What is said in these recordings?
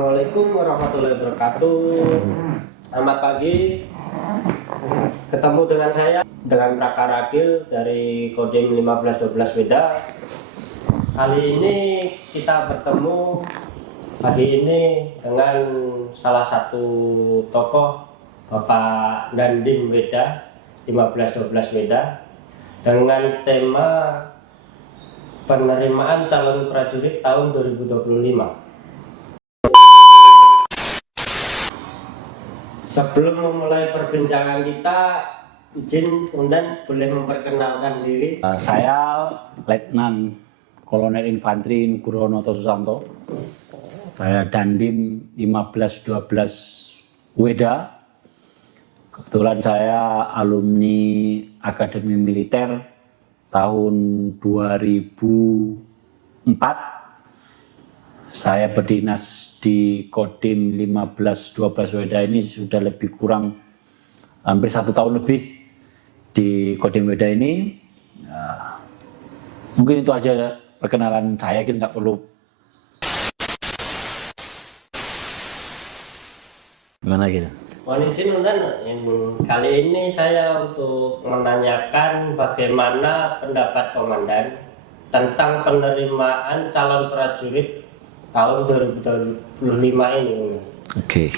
Assalamualaikum warahmatullahi wabarakatuh. Selamat pagi. Ketemu dengan saya dengan Raka Ragil dari Kodim 1512 Weda. Kali ini kita bertemu pagi ini dengan salah satu tokoh Bapak Dandim Weda 1512 Weda dengan tema penerimaan calon prajurit tahun 2025. Sebelum memulai perbincangan kita, izin Undan boleh memperkenalkan diri. Saya Letnan Kolonel Infantri Nugroho Susanto. Saya Dandim 1512 Weda. Kebetulan saya alumni Akademi Militer tahun 2004. Saya berdinas di Kodim 1512 Weda ini sudah lebih kurang hampir 1 tahun lebih di Kodim Weda ini. Mungkin itu aja perkenalan saya, kita nggak perlu. Gimana gitu? Mohon izin Undan, kali ini saya untuk menanyakan bagaimana pendapat Komandan tentang penerimaan calon prajurit tahun 2025 ini. Oke.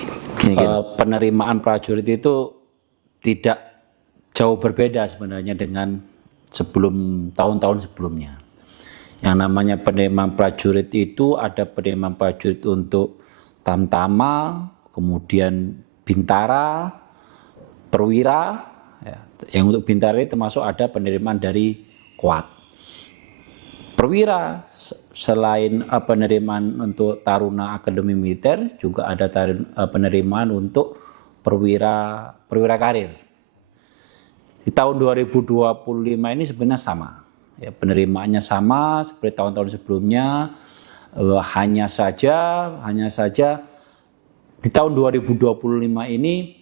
Penerimaan prajurit itu tidak jauh berbeda sebenarnya dengan tahun-tahun sebelumnya. Yang namanya penerimaan prajurit itu ada penerimaan prajurit untuk Tamtama, kemudian Bintara, Perwira. Ya. Yang untuk Bintara ini termasuk ada penerimaan dari Koat. Perwira, selain penerimaan untuk Taruna Akademi Militer, juga ada penerimaan untuk perwira karir. Di tahun 2025 ini sebenarnya sama, ya, penerimaannya sama seperti tahun-tahun sebelumnya. Hanya saja di tahun 2025 ini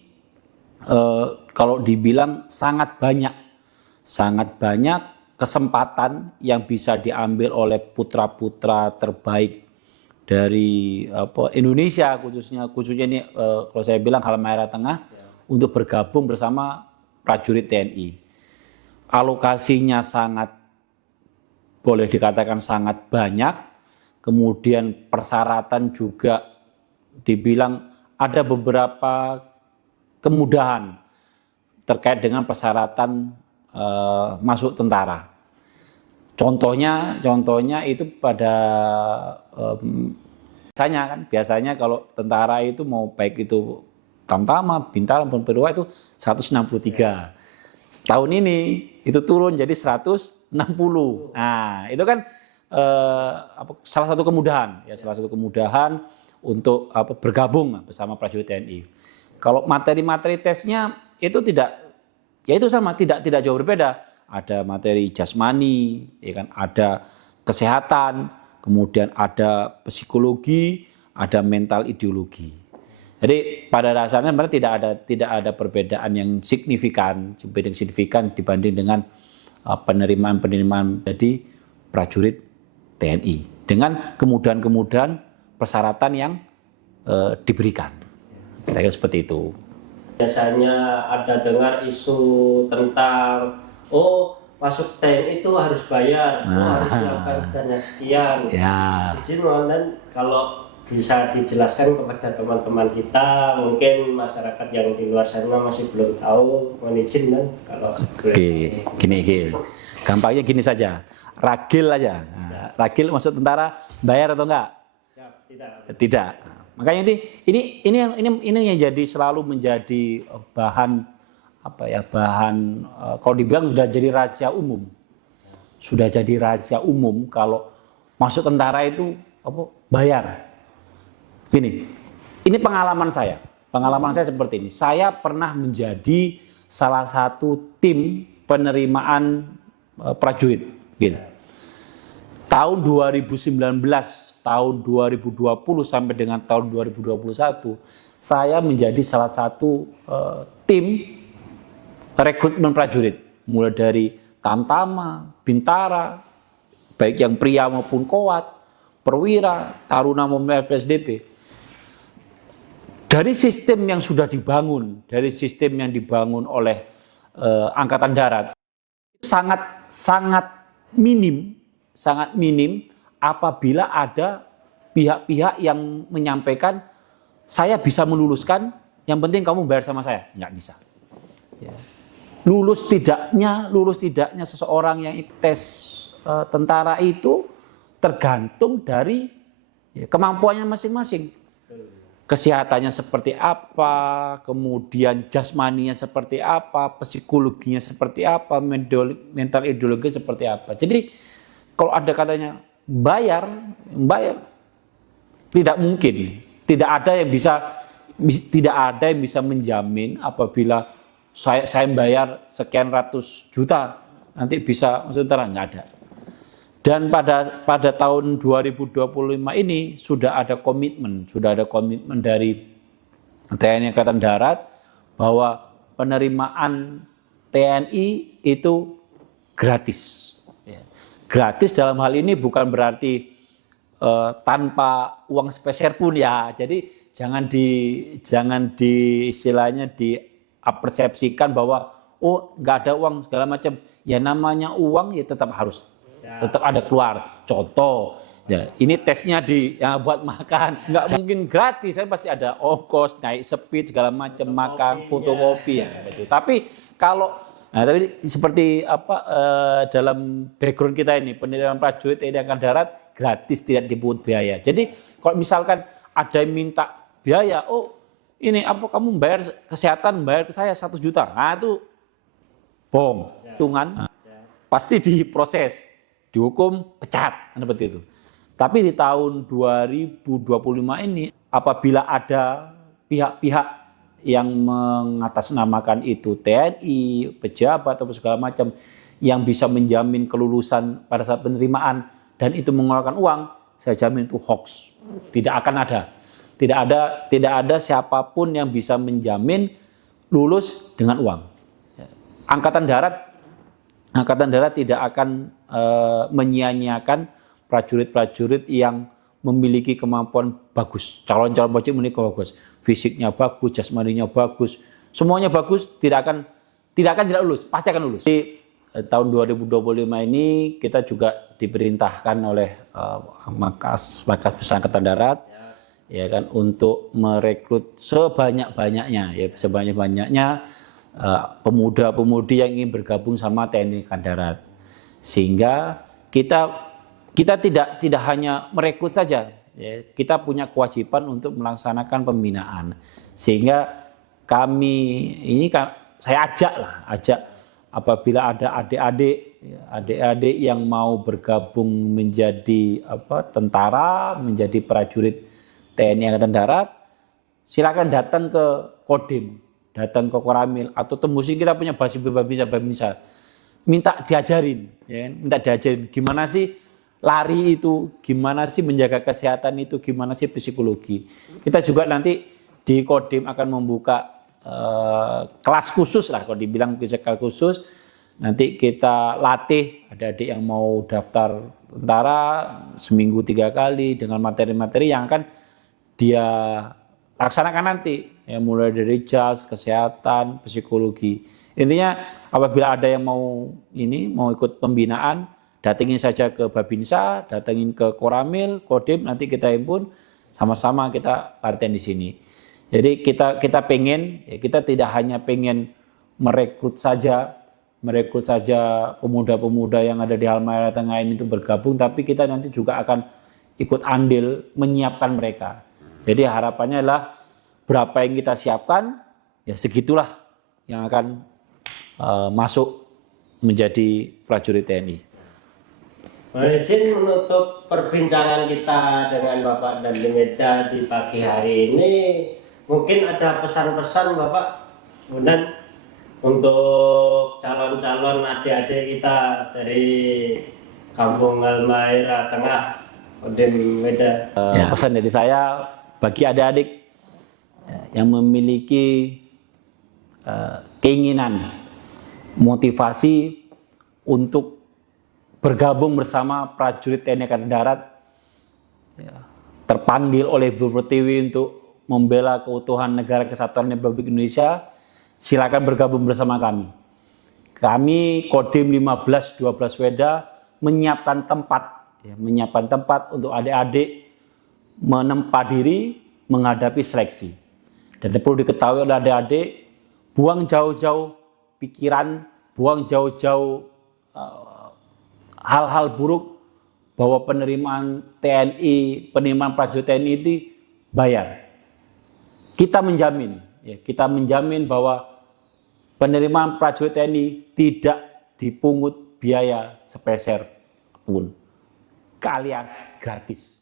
kalau dibilang sangat banyak kesempatan yang bisa diambil oleh putra-putra terbaik dari Indonesia, khususnya ini kalau saya bilang Halmahera Tengah, untuk bergabung bersama prajurit TNI. Alokasinya boleh dikatakan sangat banyak, kemudian persyaratan juga dibilang ada beberapa kemudahan terkait dengan persyaratan masuk tentara. Contohnya itu pada biasanya kalau tentara itu mau baik itu Tamtama, Bintara maupun Perwira itu 163. Tahun ini itu turun jadi 160. Nah, itu kan salah satu kemudahan untuk bergabung bersama prajurit TNI. Kalau materi-materi tesnya itu tidak jauh berbeda. Ada materi jasmani, ya kan, ada kesehatan, kemudian ada psikologi, ada mental ideologi. Jadi pada dasarnya sebenarnya tidak ada perbedaan yang signifikan dibanding dengan penerimaan jadi prajurit TNI dengan kemudahan persyaratan yang diberikan. Saya kira seperti itu. Biasanya ada dengar isu tentang masuk TNI itu harus bayar, harus siapkan dana sekian. Ya. Izin dan kalau bisa dijelaskan kepada teman-teman kita, mungkin masyarakat yang di luar sana masih belum tahu, mohon izin dan kalau Oke, gini. Gampangnya gini saja. Ragil aja. Nah, Ragil masuk tentara bayar atau enggak? Siap, Tidak. Makanya ini yang selalu menjadi bahan kalau dibilang sudah jadi rahasia umum. Sudah jadi rahasia umum kalau masuk tentara itu bayar. Gini. Ini pengalaman saya. Pengalaman saya seperti ini. Saya pernah menjadi salah satu tim penerimaan prajurit, gitu. Tahun 2019, tahun 2020 sampai dengan tahun 2021, saya menjadi salah satu tim rekrutmen prajurit, mulai dari Tamtama, Bintara, baik yang pria maupun Koat, Perwira, Taruna maupun FSDP. dari sistem yang sudah dibangun, dari sistem yang dibangun oleh Angkatan Darat, sangat minim apabila ada pihak-pihak yang menyampaikan saya bisa meluluskan, yang penting kamu bayar sama saya. Nggak bisa. Ya. Lulus tidaknya seseorang yang tes tentara itu tergantung dari kemampuannya masing-masing. Kesehatannya seperti apa, kemudian jasmaninya seperti apa, psikologinya seperti apa, mental ideologi seperti apa. Jadi kalau ada katanya bayar, tidak mungkin. Tidak ada yang bisa menjamin apabila saya bayar sekian ratus juta nanti bisa tentara, nggak ada. Dan pada tahun 2025 ini sudah ada komitmen dari TNI Angkatan Darat bahwa penerimaan TNI itu gratis. Gratis dalam hal ini bukan berarti tanpa uang sepeser pun ya. Jadi jangan di istilahnya diapersepsikan bahwa oh nggak ada uang segala macam. Ya namanya uang ya tetap harus tetap ada keluar. Contoh, ya ini tesnya buat makan, nggak mungkin gratis, saya pasti ada ongkos, naik speed segala macam, makan, fotokopi ya. Betul. Tapi tapi seperti dalam background kita ini penerimaan prajurit TNI Angkatan Darat gratis, tidak dipungut biaya. Jadi kalau misalkan ada yang minta biaya, oh ini kamu bayar kesehatan, bayar ke saya 1 juta, nah itu bohong, hitungan pasti diproses. Dihukum, pecat, seperti itu. Tapi di tahun 2025 ini, apabila ada pihak-pihak yang mengatasnamakan itu TNI, pejabat atau segala macam yang bisa menjamin kelulusan pada saat penerimaan dan itu mengeluarkan uang, saya jamin itu hoax. Tidak akan ada. Tidak ada siapapun yang bisa menjamin lulus dengan uang. Angkatan Darat tidak akan menyia-nyiakan prajurit-prajurit yang memiliki kemampuan bagus. Calon-calon prajurit memiliki bagus, fisiknya bagus, jasmaninya bagus, semuanya bagus, tidak akan tidak lulus, pasti akan lulus. Di tahun 2025 ini kita juga diperintahkan oleh Markas Besar Angkatan Darat ya kan untuk merekrut sebanyak-banyaknya pemuda-pemudi yang ingin bergabung sama TNI Angkatan Darat. Sehingga kita tidak hanya merekrut saja, ya, kita punya kewajiban untuk melaksanakan pembinaan. Sehingga saya ajak apabila ada adik-adik yang mau bergabung menjadi tentara, menjadi prajurit TNI Angkatan Darat, silakan datang ke Kodim, datang ke Koramil atau tembusi kita punya Babinsa. Minta diajarin gimana sih lari itu, gimana sih menjaga kesehatan itu, gimana sih psikologi. Kita juga nanti di Kodim akan membuka kelas khusus lah, kalau dibilang kelas khusus. Nanti kita latih adik-adik yang mau daftar tentara seminggu 3 kali dengan materi-materi yang akan dia laksanakan nanti, ya, mulai dari jas, kesehatan, psikologi. Intinya apabila ada yang mau ikut pembinaan, datengin saja ke Babinsa, datengin ke Koramil, Kodim, nanti kita himpun, sama-sama kita latihan di sini. Jadi kita pengen, ya, kita tidak hanya pengen merekrut saja pemuda-pemuda yang ada di Halmahera Tengah ini untuk bergabung, tapi kita nanti juga akan ikut andil menyiapkan mereka. Jadi harapannya adalah berapa yang kita siapkan, ya segitulah yang akan masuk menjadi prajurit TNI. Mohon izin menutup perbincangan kita dengan Bapak dan Meda di pagi hari ini. Mungkin ada pesan-pesan Bapak kemudian untuk calon-calon adik-adik kita dari Kampung Halmahera Tengah, Kodim Meda. Pesan dari saya bagi adik-adik yang memiliki keinginan, motivasi untuk bergabung bersama prajurit TNI Angkatan Darat, terpanggil oleh Ibu Pertiwi untuk membela keutuhan negara kesatuan Republik Indonesia, silakan bergabung bersama kami. Kami Kodim 1512 Weda menyiapkan tempat untuk adik-adik menempa diri menghadapi seleksi. Dan perlu diketahui oleh adik-adik, buang jauh-jauh pikiran, buang jauh-jauh hal-hal buruk bahwa penerimaan TNI, penerimaan prajurit TNI itu bayar. Kita menjamin bahwa penerimaan prajurit TNI tidak dipungut biaya sepeser pun, alias gratis.